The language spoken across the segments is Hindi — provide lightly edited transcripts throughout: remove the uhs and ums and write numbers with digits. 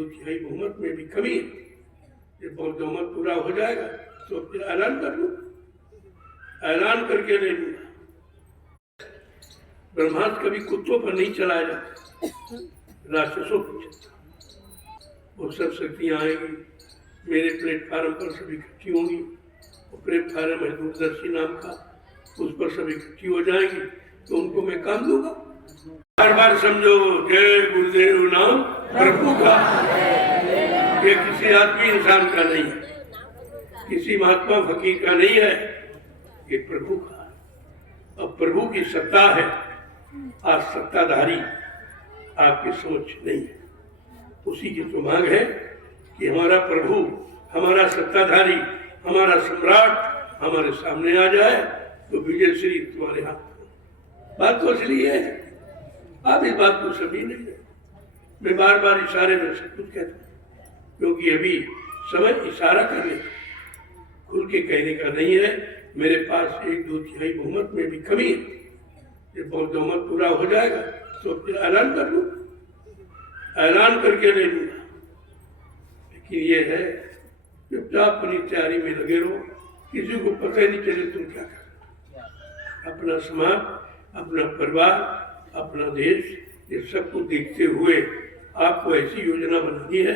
2/3 बहुमत में भी कमी है। जब बहुमत पूरा हो जाएगा तो फिर ऐलान कर लूँ, ऐलान करके ले लूँगा। ब्रह्मास्त्र कभी कुत्तों पर नहीं चलाया जाता, राक्षसों पर चलता। वो सब शक्तियाँ आएंगी, मेरे प्लेटफार्म पर सब इकट्ठी होंगी। वो प्लेटफार्म है दूरदर्शी नाम का, उस पर सब इकट्ठी हो जाएंगी, तो उनको मैं काम दूंगा। बार बार समझो, जय गुरुदेव नाम प्रभु का। ये किसी आदमी इंसान का नहीं है, किसी महात्मा फकीर का नहीं है, ये प्रभु का है। अब प्रभु की सत्ता है, आज सत्ताधारी आपकी सोच नहीं है। उसी की तो मांग है कि हमारा प्रभु, हमारा सत्ताधारी, हमारा सम्राट हमारे सामने आ जाए तो विजय श्री तुम्हारे हाथ। बात तो इसलिए है, आप इस बात को सभी नहीं है। मैं बार बार इशारे में सब कुछ कहता हूँ, क्योंकि अभी समय इशारा करने का, खुल के कहने का नहीं है। मेरे पास 1/2 बहुमत में भी कमी है। जब बहुमत पूरा हो जाएगा तो फिर ऐलान कर लूँ, ऐलान करके ले लूँगा। लेकिन ये है, चुपचाप अपनी तैयारी में लगे रहो, किसी को पता ही नहीं चले तुम क्या कर। अपना समाज, अपना परिवार, अपना देश, ये सब कुछ देखते हुए आपको ऐसी योजना बनानी है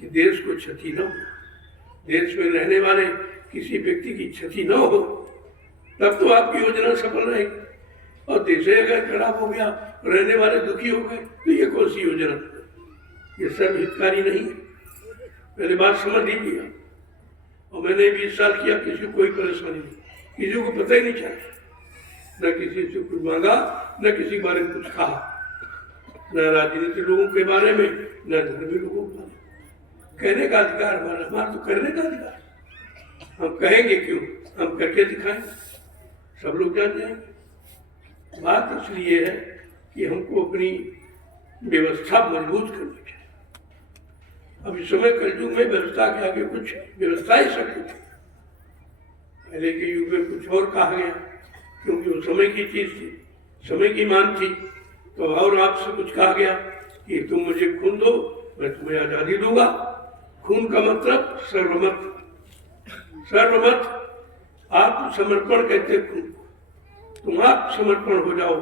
कि देश को क्षति न हो, देश में रहने वाले किसी व्यक्ति की क्षति न हो, तब तो आपकी योजना सफल रहेगी। और देश अगर खराब हो गया, रहने वाले दुखी हो गए, तो ये कौन सी योजना? ये सब हितकारी नहीं है, पहले बात समझ लीजिए। और मैंने 20 साल किया, किसी को कोई परेशानी नहीं, किसी को पता ही नहीं चला, न किसी से कुछ मांगा, न किसी के बारे में कुछ कहा, न राजनीतिक लोगों के बारे में, न धर्मी लोगों के बारे में। कहने का अधिकार हमारा, हमारा तो करने का अधिकार। हम कहेंगे क्यों, हम करके दिखाएंगे, सब लोग जान जाएंगे। बात इसलिए है कि हमको अपनी व्यवस्था मजबूत करनी चाहिए। अब इस समय कलयुग में व्यवस्था के आगे कुछ व्यवस्था ही सब कुछ। पहले के युग में कुछ और कहा गया, क्योंकि वो समय की चीज थी, समय की मांग थी, तो और आपसे कुछ कहा गया कि तुम मुझे खून दो, मैं तुम्हें आजादी दूंगा। खून का मतलब सर्वमत, सर्वमत आत्मसमर्पण कहते खून को। तुम आत्मसमर्पण हो जाओ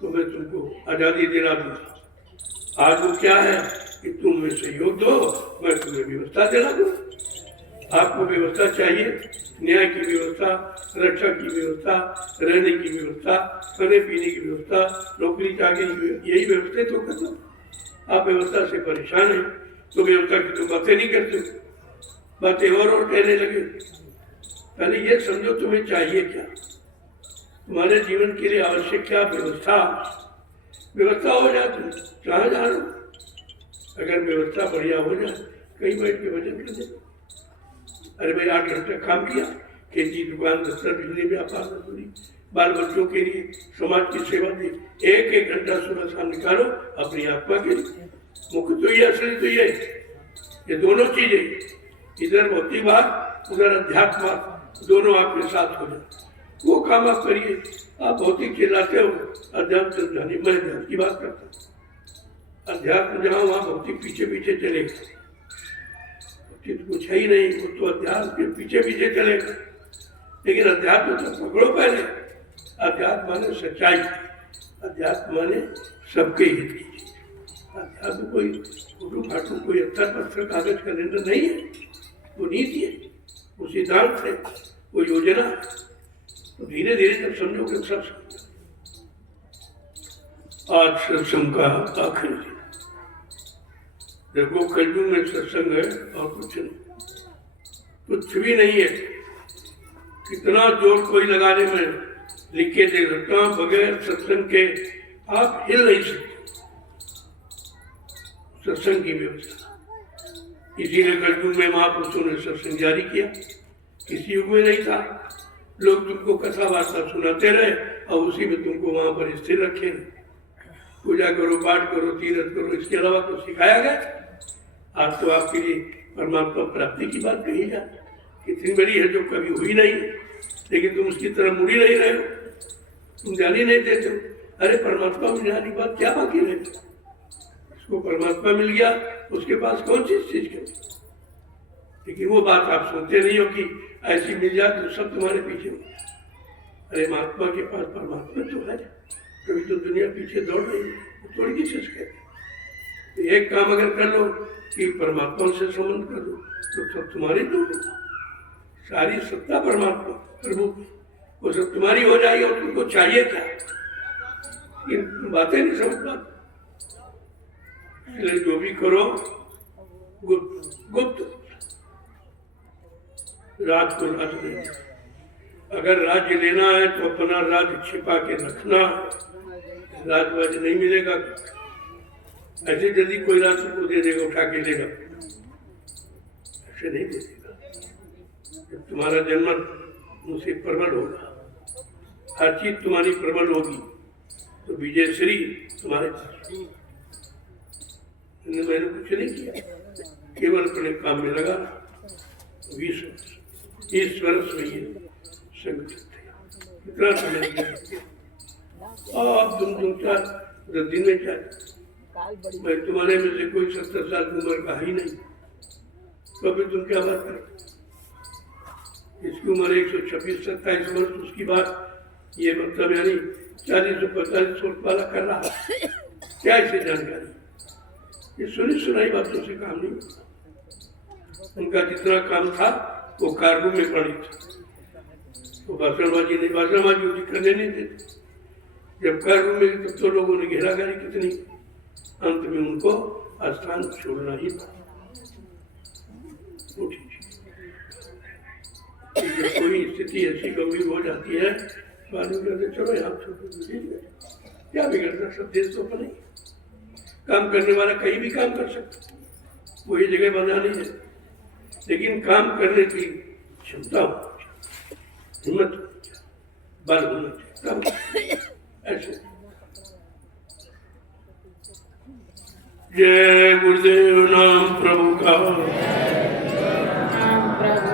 तो मैं तुमको आजादी दिला दूंगा। आज वो क्या है कि तुम में सहयोग दो, मैं तुम्हें व्यवस्था दिला दूँ। आपको व्यवस्था चाहिए, न्याय की व्यवस्था, रक्षा की व्यवस्था, रहने की व्यवस्था, खाने पीने की व्यवस्था, नौकरी चाहिए, यही व्यवस्था तो करते। आप व्यवस्था से परेशान हैं तो व्यवस्था की तो बातें नहीं करते, बातें और कहने लगे। पहले ये समझो तुम्हें चाहिए क्या, तुम्हारे जीवन के लिए आवश्यक क्या व्यवस्था। व्यवस्था हो जाए तुम कहाँ जा रहे हो। अगर व्यवस्था बढ़िया हो जाए, कहीं बैठ के भजन कर दे। अरे भाई 8 घंटा काम किया, खेती, दुकान, दफ्तर, बिजली, व्यापार, मजदूरी, बाल बच्चों के लिए, समाज की सेवा दी। 1-1 घंटा सुबह शाम निकालो अपनी आत्मा के लिए। मुख्य तो ये, असली तो ये दोनों चीजें, इधर भौतिकवाद, उधर अध्यात्मवाद, दोनों आपके साथ हो जाए, वो काम आप करिए। आप भौतिक चिल्लाते हो, अध्यात्म समझाने, मैं अध्यात्म की बात करता हूँ। अध्यात्म जहाँ वहाँ भौतिक पीछे पीछे चलेगा, कुछ है ही नहीं, वो तो अध्यात्म के पीछे पीछे चलेगा। लेकिन अध्यात्म तो पकड़ो पहले। अध्यात्म माने सच्चाई, अध्यात्म माने सबके हित की चीज। अध्यात्म कोई फोटो फाटू, कोई अत्तर पत्थर कागज का निर्णय नहीं है, वो नीति है, वो सिद्धांत है, वो योजना। तो धीरे धीरे जब समझोगे सब समझो। आज सत्संग का आखिरी दिन, देखो कलयुग में सत्संग है और कुछ नहीं, कुछ भी नहीं है। कितना जोर कोई लगाने में लिख के दे सकता हूँ, बगैर सत्संग के आप हिल नहीं सकते। सत्संग की व्यवस्था, इसीलिए कलयुग में महापुरुषों ने सत्संग जारी किया। किसी युग में नहीं था। लोग तुमको कथा वार्ता सुनाते रहे और उसी में तुमको वहां पर स्थिर रखे। पूजा करो, पाठ करो, तीर्थ करो, इसके अलावा कुछ सिखाया गया। आज तो आपके लिए परमात्मा प्राप्ति की बात कही जाए, कितनी बड़ी है जो कभी हुई नहीं, लेकिन तुम उसकी तरफ मुड़ी नहीं रहे हो, तुम ध्यान ही नहीं देते हो। अरे परमात्मा मिलने की बात क्या बाकी रहे, इसको परमात्मा मिल गया उसके पास कौन सी चीज कमी। लेकिन वो बात आप सुनते नहीं हो कि ऐसी मिल जाए तो सब तुम्हारे पीछे हो। अरे महात्मा के पास परमात्मा तो है, कभी तो दुनिया पीछे दौड़ रही है, थोड़ी किसी से तो एक काम अगर कर लो कि परमात्मा से संबंध कर दो तो सब तुम्हारी तो सारी सत्ता परमात्मा प्रभु वो सब तुम्हारी हो जाएगी। और तुमको चाहिए क्या, इन बातें नहीं समझ पाते। इसलिए जो भी करो गुप्त गुप्त, राज को राज नहीं। अगर राज्य लेना है तो अपना राज्य छिपा के रखना, राजवाज नहीं मिलेगा। ऐसे जल्दी कोई राज को दे देगा, उठा के लेगा, ऐसे नहीं दे देगा। जब तुम्हारा जन्म उनसे प्रबल होगा, हर चीज तुम्हारी प्रबल होगी, तो विजय श्री तुम्हारे पास। मैंने कुछ नहीं किया, केवल अपने काम में लगा 20 वर्ष ईश्वर संगठित कितना समय दिया। और तुम 10 दिन में चाहिए। मैं तुम्हारे में से कोई 70 साल की उम्र का ही नहीं, तो अभी तुम क्या बात करो। इसकी उम्र 126-27 वर्ष, उसकी बात ये मतलब यानी 40-45 वर्ष वाला कर रहा है। क्या इसे जानकारी, ये सुनी सुनाई बातों से काम नहीं होता। उनका जितना काम था वो कारगुम में पड़ी थी, वो भाषणबाजी नहीं, भाषणबाजी करने नहीं देते। जब कारगुम में तब तो लोगों ने घेराघारी कितनी, अंत में उनको स्थान छोड़ना ही था। जब कोई स्थिति ऐसी गंभीर हो जाती है तो आदमी कहते चलो यहाँ छोड़, क्या बिगड़ता, सब देश तो अपने काम करने वाला कहीं भी काम कर सकता, वही जगह बना नहीं है। लेकिन काम करने की क्षमता हो, हिम्मत हो, बल होना चाहिए, ऐसे। जय गुरुदेव नाम प्रभु का।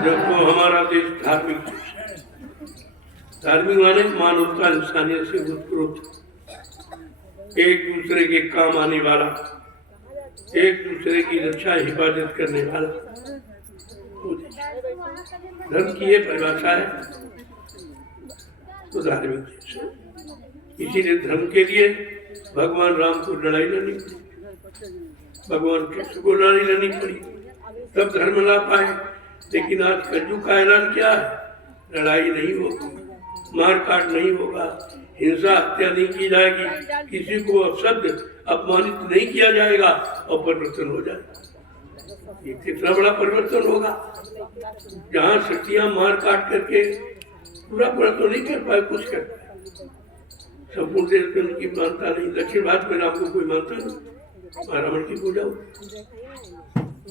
देखो हमारा देश धार्मिक देश है। धार्मिक माने मानवता इंसानियत से उत्प्रोत, एक दूसरे के काम आने वाला, एक दूसरे की रक्षा हिफाजत करने वाला धर्म की ये परिभाषा है, तो धार्मिक देश है। इसीलिए धर्म के लिए भगवान राम को लड़ाई लड़नी पड़ी, भगवान कृष्ण को लड़ाई लड़नी पड़ी, तब धर्म ला पाए। लेकिन आज कलयुग का ऐलान क्या है, लड़ाई नहीं होगी, मारकाट नहीं होगा, हिंसा हत्या नहीं की जाएगी, किसी को अपशब्द अपमानित नहीं किया जाएगा और परिवर्तन हो जाएगा। ये कितना बड़ा परिवर्तन होगा। जहाँ शक्तियां मार काट करके पूरा तो नहीं कर पाए, कुछ कर पाए। संपूर्ण देश में उनकी मानता नहीं, दक्षिण भारत में राम को कोई मानता नहीं, रावण की पूजा होती।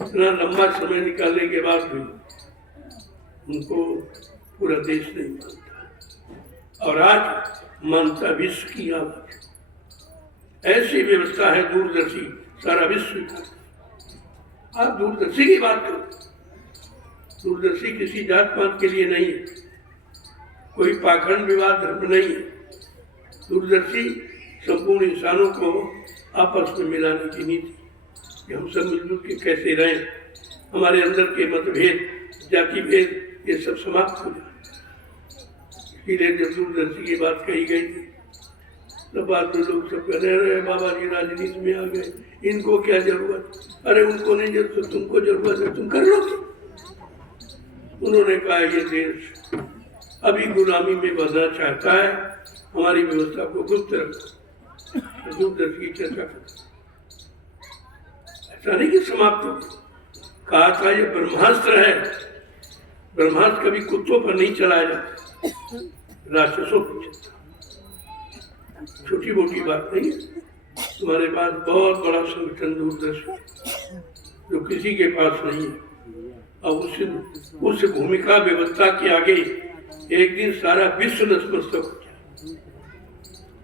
इतना लंबा समय निकालने के बाद भी उनको पूरा देश नहीं मानता, और आज मानता विश्व की आवाज। ऐसी व्यवस्था है दूरदर्शी, सारा विश्व का। आप दूरदर्शी की बात करो, दूरदर्शी किसी जात पात के लिए नहीं है, कोई पाखंड विवाद धर्म नहीं है। दूरदर्शी संपूर्ण इंसानों को आपस में मिलाने की नीति, कि हम सब मिलजुल के कैसे रहें, हमारे अंदर के मतभेद, जाति भेद, ये सब समाप्त हो जाए। इसलिए जब दूरदर्शी की बात कही गई थी, तो बाद में लोग सब कह रहे बाबा जी राजनीति में आ गए, इनको क्या जरूरत। अरे उनको नहीं जरूरत, तुमको जरूरत है, तुम कर लो। उन्होंने कहा ये देश अभी गुलामी में बदलना चाहता है, हमारी व्यवस्था को गुप्त रखो। दूरदर्शी की चर्चा कर, ऐसा नहीं कि समाप्त हो। कहा था ये ब्रह्मास्त्र है, ब्रह्मास्त्र कभी कुत्तों पर नहीं चलाया जाता, राक्षसों पर चलता। छोटी मोटी बात नहीं है। तुम्हारे पास बहुत बड़ा संगठन दूरदर्शी जो किसी के पास नहीं है, और उस भूमिका व्यवस्था के आगे एक दिन सारा विश्व नतमस्तक हो जाए।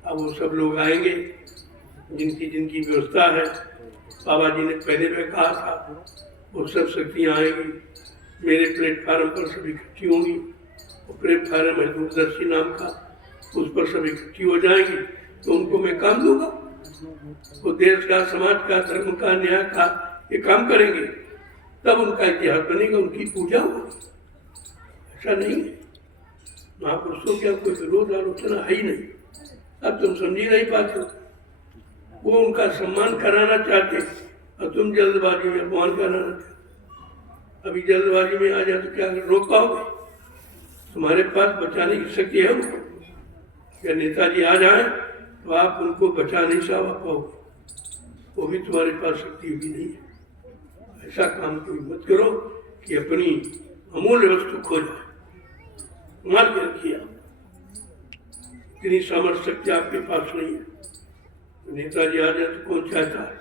अब वो सब लोग आएंगे जिनकी व्यवस्था है, बाबा जी ने पहले में कहा था, वो सब शक्तियाँ आएंगी, मेरे प्लेटफार्म पर सब इकट्ठी होंगी। वो प्लेटफार्म है दूरदर्शी नाम का, उस पर सब इकट्ठी हो जाएंगी, तो उनको मैं काम दूंगा। वो देश का, समाज का, धर्म का, न्याय का ये काम करेंगे तब उनका इतिहास बनेगा, उनकी पूजा होगी। ऐसा नहीं है, महापुरुषों का कोई विरोध आलोचना है ही नहीं। अब तुम समझ ही नहीं पाते, वो उनका सम्मान कराना चाहते और तुम जल्दबाजी में अपमान कराना चाहते। अभी जल्दबाजी में आ जाए तो क्या रोक पाओगे? तुम्हारे पास बचाने की शक्ति है उनको। अगर नेताजी आ जाए तो आप उनको बचा नहीं पाओगे, वो भी तुम्हारे पास शक्ति भी नहीं है। ऐसा काम कोई मत करो कि अपनी अमूल्य वस्तु खो जाए। मार के रखिए, आप इतनी सामर्थ्य शक्ति आपके पास नहीं है। तो नेताजी आ जाए तो कौन चाहता है?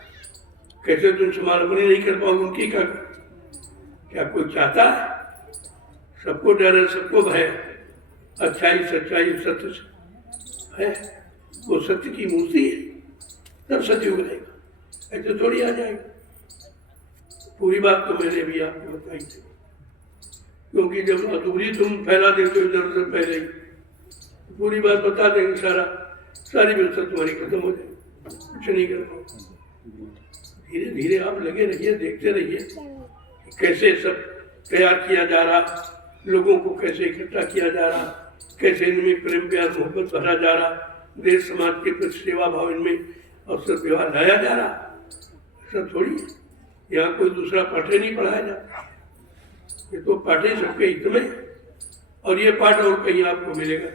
कैसे तुम समर्पण नहीं कर पाओगे उनकी? क्या कोई चाहता है? सबको डर है, सबको भय है। अच्छाई सच्चाई सत्य है, वो सत्य की मूर्ति है, तब सत्युग रहेगा। ऐसे थोड़ी आ जाएगा। पूरी बात तो मैंने भी आपको बताई थी, क्योंकि जब अधूरी तुम फैला देते हो इधर उधर पहले ही, पूरी बात बता देंगे, सारी व्यवस्था तुम्हारी खत्म हो जाएगी, कुछ नहीं कर पाओ। धीरे धीरे आप लगे रहिए, देखते रहिए कैसे सब तैयार किया जा रहा, लोगों को कैसे इकट्ठा किया जा रहा, कैसे इनमें प्रेम प्यार मोहब्बत भरा जा रहा, देश समाज के प्रति सेवा भाव इनमें अवसर व्यवहार लाया जा रहा। ऐसा थोड़ी है, यहाँ कोई दूसरा पाठे नहीं पढ़ाया जाता, ये तो पाठे सबके हित में, और ये पाठ और कहीं आपको मिलेगा